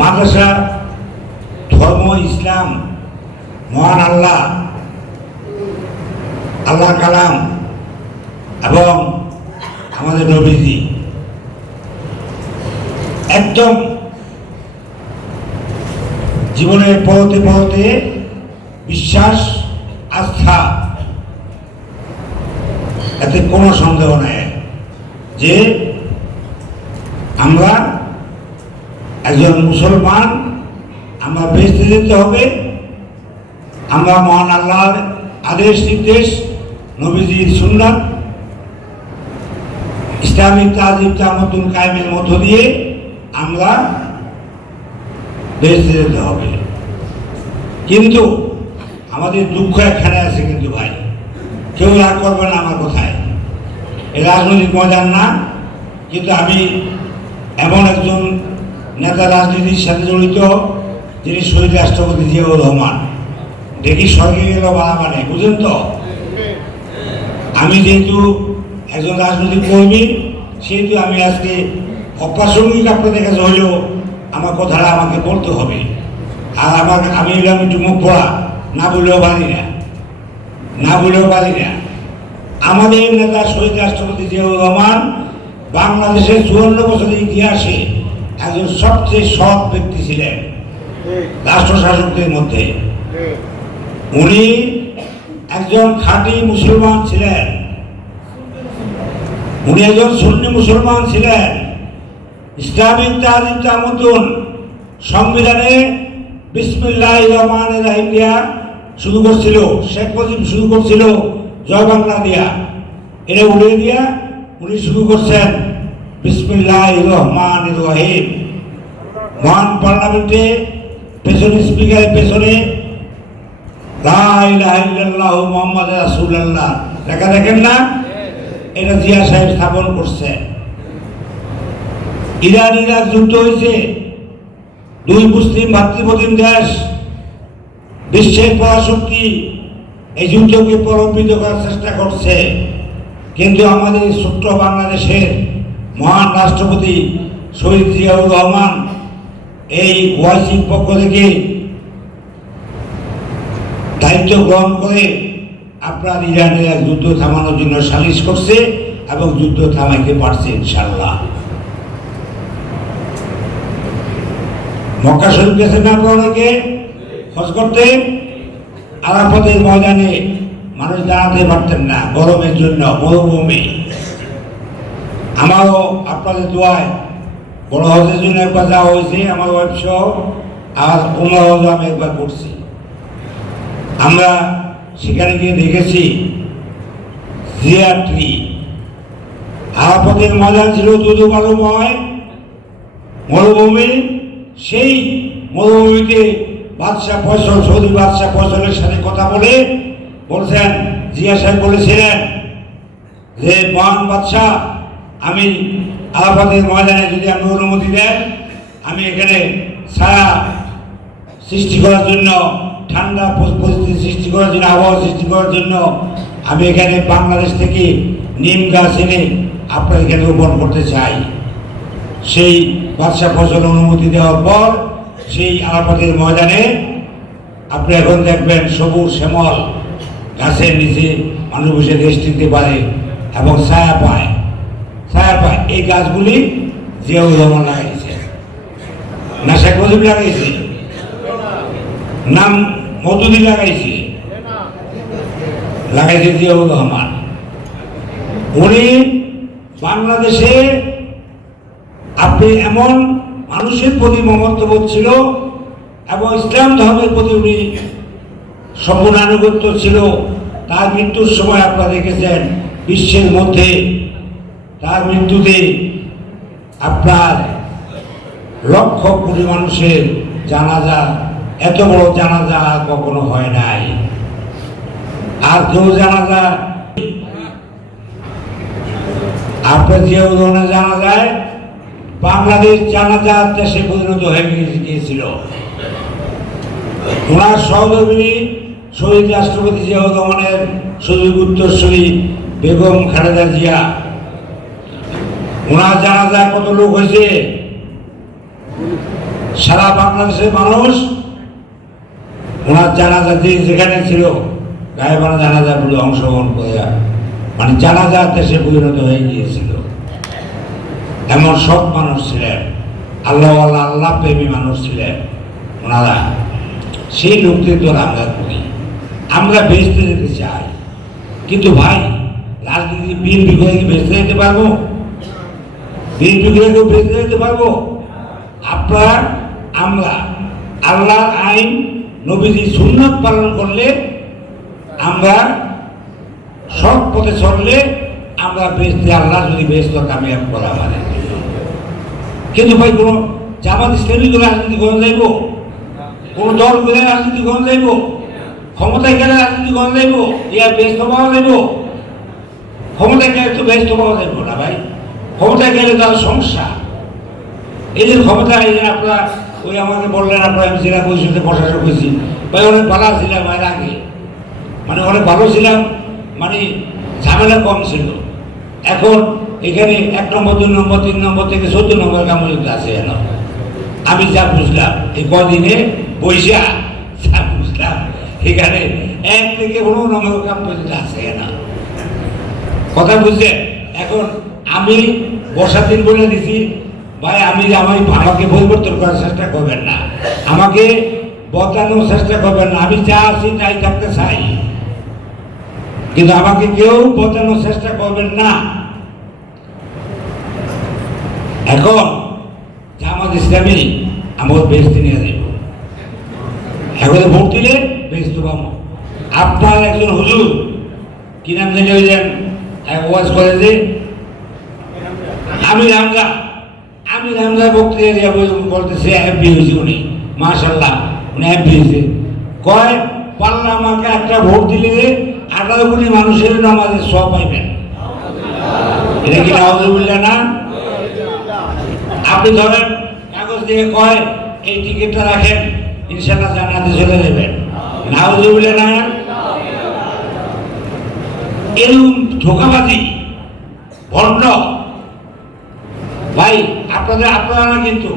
মাদ্রাসা ধর্ম ইসলাম, মহান আল্লাহ, আল্লাহ কালাম এবং আমাদের নবীজি একদম জীবনের পরতে পরতে বিশ্বাস আস্থা, এতে কোনো সন্দেহ নেই যে আমরা একজন মুসলমান, আমরা বেঁচে যেতে হবে। আমরা মহান আল্লাহর আদেশ নির্দেশ, নবীজির সুন্নাত, ইসলামিক তাজিব তামাদ্দুন কায়েমের মধ্য দিয়ে আমরা বেঁচে যেতে হবে। কিন্তু আমাদের দুঃখ এখানে আছে, কিন্তু ভাই কেউ রাগ করবে না আমার কথায়, এ রাজনৈতিক ময়দান না, কিন্তু আমি এমন একজন নেতা রাজনীতির সাথে জড়িত যিনি শহীদ রাষ্ট্রপতি জিয়াউর রহমান, দেখি স্বর্গে গেল বাড়া মানে, বুঝলেন তো। আমি যেহেতু একজন রাজনৈতিক কর্মী, সেহেতু আমি আজকে অপ্রাসঙ্গিক আপনাদের কাছে হলেও আমার কথাটা আমাকে বলতে হবে। আর আমি একটু মুখ পড়া, না বলেও পারি না, না বলেও পারি না। আমাদের নেতা শহীদ রাষ্ট্রপতি জিয়াউর রহমান বাংলাদেশের 54 বছরের ইতিহাসে একজন সবচেয়ে সৎ ব্যক্তি ছিলেন রাষ্ট্রশাসকদের মধ্যে। উনি একজন খাঁটি মুসলমান ছিলেন, উনি একজন সুন্নি মুসলমান ছিলেন। ইসলামিক তাজিব তামাদ্দুন সংবিধানে বিসমিল্লাহির রহমানির রহিম দিয়া শুরু করছিল, শেখ মুজিব শুরু করছিল জয় বাংলা দিয়া, এটা উড়িয়ে দিয়া উনি শুরু করছেন বিসমিল্লাহির রহমানির রহিম। মহান পার্লামেন্টে পেছনে স্পিকারের পেছনে লা ইলাহা ইল্লাল্লাহু মুহাম্মাদুর রাসূলুল্লাহ লেখা দেখেন না, এটা জিয়া সাহেব স্থাপন করছে। ইরান ইরাক যুদ্ধ হয়েছে, দুই মুসলিম ভাতৃপ্রতিম দেশ, বিশ্বের পরাশক্তি এই যুদ্ধকে প্রলম্বিত করার চেষ্টা করছে। কিন্তু আমাদের ছোট্ট বাংলাদেশের মহান রাষ্ট্রপতি শহীদ জিয়াউর রহমান এই ওয়াইসির পক্ষ থেকে দায়িত্ব গ্রহণ করে আপনার ইরানের এক যুদ্ধ থামানোর জন্য সালিশ করছে এবং যুদ্ধ থামাইতে পারছে ইনশাআল্লাহ। মক্কা শরীফ গেছেন না আপনারা অনেকে হজ করতে, আরাফাতের ময়দানে মানুষ দাঁড়াতে পারতেন না গরমের জন্য, মরুভূমি। আমারও আপনাদের দোয়ায় বড় হজের জন্য একবার যাওয়া হয়েছে, আমার ওয়াইফ সহ, আর উমরা হজ আমি একবার করছি। আমরা সেখানে গিয়ে দেখেছি জিয়ার ট্রি, আরাফাতের ময়দান ছিল দুধু বালুময় মরুভূমি। সেই মরুভূমিতে বাদশাহ ফয়সল, সৌদি বাদশাহ ফয়সলের সাথে কথা বলে বলছেন, জিয়া সাহেব বলেছিলেন যে মহান বাদশাহ, আমি আরাফাতের ময়দানে যদি আপনি অনুমতি দেন, আমি এখানে ছায়া সৃষ্টি করার জন্য, ঠান্ডা পরিস্থিতি সৃষ্টি করার জন্য, আবহাওয়া সৃষ্টি করার জন্য আমি এখানে বাংলাদেশ থেকে নিম গাছ এনে আপনার এখানে রোপণ করতে চাই। সেই বাদশাহ ফয়সল অনুমতি দেওয়ার পর সেই আরাফাতের ময়দানে আপনি এখন দেখবেন সবুজ শ্যামল গাছের নিচে মানুষ বসে রেস্ট নিতে পারে এবং ছায়া পায়, ছায়া পায়। এই গাছগুলি জিয়াউর রহমান লাগাইছে না শেখ মুজিব লাগাইছে, নাম মওদুদি লাগাইছে, লাগাইছে জিয়াউর রহমান। উনি বাংলাদেশে আপনি এমন মানুষের প্রতি মমত্ববোধ ছিল এবং ইসলাম ধর্মের প্রতি উনি সম্পূর্ণ আনুগত্য ছিল। তার মৃত্যুর সময় আপনারা দেখেছেন বিশ্বের মধ্যে তার মৃত্যুতে আপনার লক্ষ কোটি মানুষের জানাজা, এত বড় জানাজা আর কখনো হয় নাই। আর কেউ জানাজা আপনার জিয়াউর রহমানের জানা যায়, বাংলাদেশ জানাজা দেশে পরিণত হয়ে গিয়েছিল। ওনার সহধর্মিণী শহীদ রাষ্ট্রপতি জিয়াউর রহমানের সুযোগ উত্তরসূরি বেগম খালেদা জিয়া, ওনার জানাজায় কত লোক হয়েছে সারা বাংলাদেশের মানুষ ওনার জানাজা যেখানে ছিল গায়েবানা জানাজা পুরো অংশগ্রহণ করে মানে জানাজার দেশে পরিণত হয়ে গিয়েছিল। এমন সব মানুষ ছিলেন, আল্লাহ আল্লাহ প্রেমী মানুষ ছিলেন ওনারা। সেই লোকদের তো আমরা করি, আমরা বেঁচতে যেতে চাই। কিন্তু ভাই, রাজনীতি বিএনপি করে কি বেঁচতে যেতে পারবো? বিএনপি করে কেউ বেঁচতে যেতে পারবো? আপনার আমরা আল্লাহর আইন নবীজি সুন্নাত পালন করলে, আমরা সৎ পথে চললে আমরা বেঁচতে, আল্লাহ যদি বেঁচত কামিয়াব করা মানে। কিন্তু ভাই কোনো জামাত ইসলামী করে রাজনীতি করা যাইব? কোন দল করে রাজনীতি করা যাইব? ক্ষমতায় গেলে রাজনীতি করা যাইব? ইয়া ব্যস্ত পাওয়া যাইব? ক্ষমতায় গেলে তো ব্যস্ত পাওয়া যাইব না ভাই। ক্ষমতায় গেলে তার সমস্যা। এই যে ক্ষমতা, এই যে আপনারা ওই আমাকে বললেন, আপনারা আমি জেলা পরিষদে প্রশাসক হয়েছি ভাই, অনেক ভালো ছিলাম এর আগে, মানে অনেক ভালো ছিলাম, মানে ঝামেলা কম ছিল। এখন এখানে 1 নম্বর 2 নম্বর 3 নম্বর থেকে 14 নম্বর কাম পর্যন্ত আছে। যেন আমি যা বুঝলাম এই কদিনে বৈশা যা বুঝলাম, এখানে 1 থেকে 15 নম্বর কাম পর্যন্ত আছে না, কথা বুঝছেন? এখন আমি বর্ষার দিন বলে দিছি ভাই, আমাকে পরিবর্তন করার চেষ্টা করবেন না, আমাকে বদলানোর চেষ্টা করবেন না। আমি যা আছি তাই থাকতে চাই, কিন্তু আমাকে কেউ বদলানোর চেষ্টা করবেন না। এখন জামাত ইসলামী আমার বেস্তি নিয়ে যাব, এখন ভোট দিলে বেস্ত পাবো। আপনার একজন হুজুর কি নাম জানি হইলেন, ওয়াজ করে যে আমি রামজা বক্তৃতা বলতেছে এমপি হয়েছে উনি, মাশাল্লাহ উনি এমপি হয়েছে। কয় পাল্লা আমাকে একটা ভোট দিলে 18 কোটি মানুষের নামাজের সব পাইবেন। এটা কি নাউজুবিল্লাহ না? আপনি ধরেন কাগজ দিয়ে কয় এই টিকিটটা রাখেন, ইনশাআল্লাহ জান্নাতে চলে যাবেন। নাউজুবিল্লাহ না? এরকম ধোঁকাবাজি ভণ্ড ভাই। আপনারা না, কিন্তু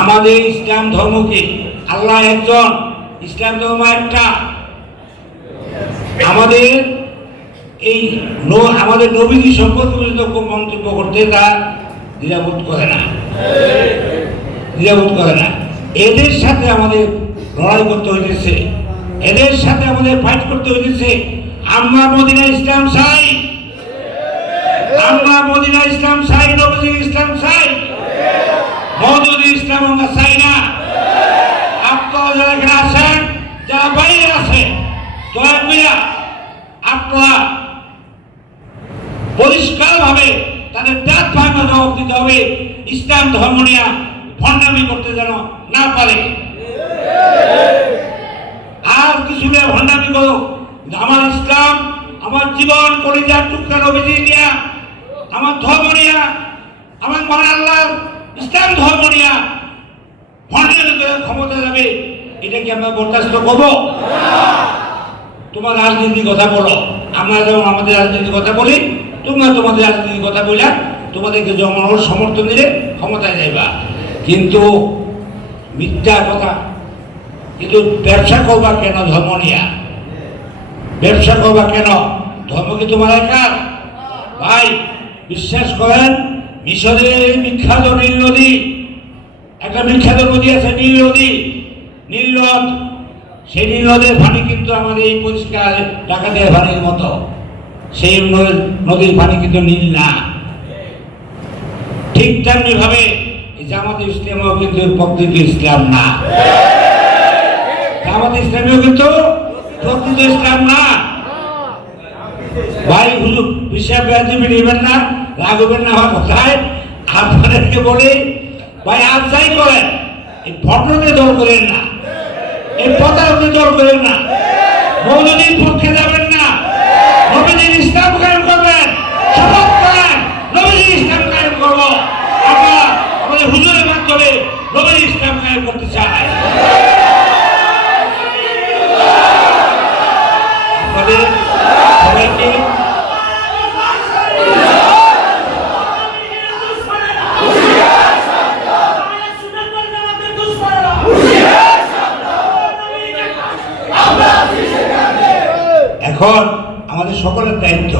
আমাদের ইসলাম ধর্মকে, আল্লাহ একজন, ইসলাম ধর্ম একটা, আমাদের এই আমাদের নবীজি সম্পর্কে মন্তব্য করতে তা দ্বিধাবোধ করে না, দ্বিধাবোধ করে না। এদের সাথে আমাদের লড়াই করতে হইতেছে, এদের সাথে আমাদের ফাইট করতে হইতেছে। আমরা মদিনা ইসলাম চাই, আমরা মদিনা ইসলাম চাই, নবীজি ইসলাম চাই, মওদুদি ইসলাম আমরা চাই না। আপনারা যারা এখানে আছেন, যারা বাইরে আছে, দয়া করে আপনারা পরিষ্কার ভাবে তাদের দাঁত ভাঙা জবাব দিতে হবে। ইসলাম ধর্ম নিয়ে ভণ্ডামি করতে যেন না পারে। আর কিছু নিয়ে ভণ্ডামি করো, আমার ইসলাম, আমার জীবন কলিজার টুকরা নবীজি নিয়ে, আমার ধর্ম নিয়ে, আমার মহান আল্লাহ ইসলাম ধর্ম নিয়ে ভণ্ডামি করে ক্ষমতা যাবে, এটা কি আমরা বরদাস্ত করবো? তোমার রাজনীতির কথা বলো, আমরা যেমন আমাদের রাজনীতির কথা বলি, তোমরা তোমাদের রাজনীতির কথা বললে তোমাদেরকে জনগণ সমর্থন দিলে ক্ষমতায় যাইবা। কিন্তু মিথ্যা কথা, কিন্তু ব্যবসা করবা কেন ধর্ম নিয়ে? ব্যবসা করবা কেন? ধর্ম কি তোমার একার? ভাই বিশ্বাস করেন, মিশরের বিখ্যাত নীল নদী, একটা বিখ্যাত নদী আছে নীল নদী, নীল নদ। সেই নীল নদের পানি কিন্তু আমাদের এই পরিষ্কার ডাকাতের পানির মতো, সেই নদীর পানি কিন্তু নীল না। ঠিক তেমনি ভাবে জামাত ইসলামও কিন্তু প্রকৃত ইসলাম না, জামাত ইসলামীও কিন্তু প্রকৃত ইসলাম না। ভাই হুজুর বিশ্বাস নেবেন না, রাখবেন না আমার কথায়। আপনাদেরকে বলি ভাই, আজ যাই করেন এই ভদ্রকে দল করেন না, এই প্রতারকে দল করেন না, মৌলবীর পক্ষে যাবেন না, নবীজির ইসলাম কায়েম করবেন, শপথ করেন নবীজির ইসলাম কায়েম করবো। আমরা আমাদের হুজুরের মাধ্যমে নবীজির ইসলাম কায়েম করতে চাই। আমাদের সবাইকে এখন আমাদের সকলের দায়িত্ব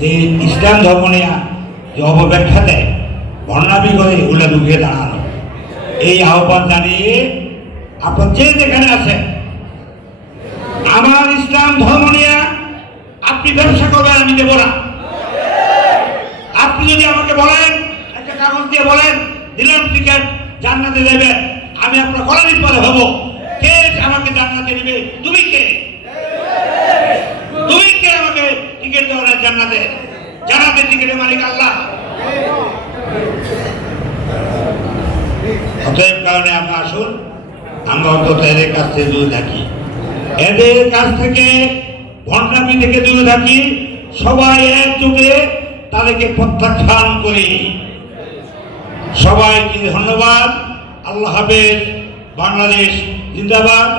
যে ইসলাম ধর্ম নিয়ে যে অপব্যাখ্যা দেয়, বর্ণামি করে এগুলো ঢুকিয়ে দাঁড়ানো, এই আহ্বান জানিয়ে আপনার যে যেখানে আছেন, আমার ইসলাম ধর্ম নিয়ে আপনি ব্যবসা করবেন, আমি দেবো না। আপনি যদি আমাকে বলেন, একটা কাগজ দিয়ে বলেন দিলাম টিকিট জান্নাতে দেবেন, আমি আপনার কলার বিপদে হব। কে আমাকে জান্নাতে দিবে? তুমি কে? তুমি কে আমাকে টিকিট দেওয়া জান্নাতে? জান্নাতের টিকিটের মালিক আল্লাহ। অতএব কারণে আমরা আসুন, আমরা অন্তত এদের কাছ থেকে দূরে থাকি, এদের কাছ থেকে ভণ্ডামি থেকে দূরে থাকি, সবাই একযোগে তাদেরকে প্রত্যাখ্যান করি। সবাইকে ধন্যবাদ। আল্লাহ হাফেজ। বাংলাদেশ জিন্দাবাদ।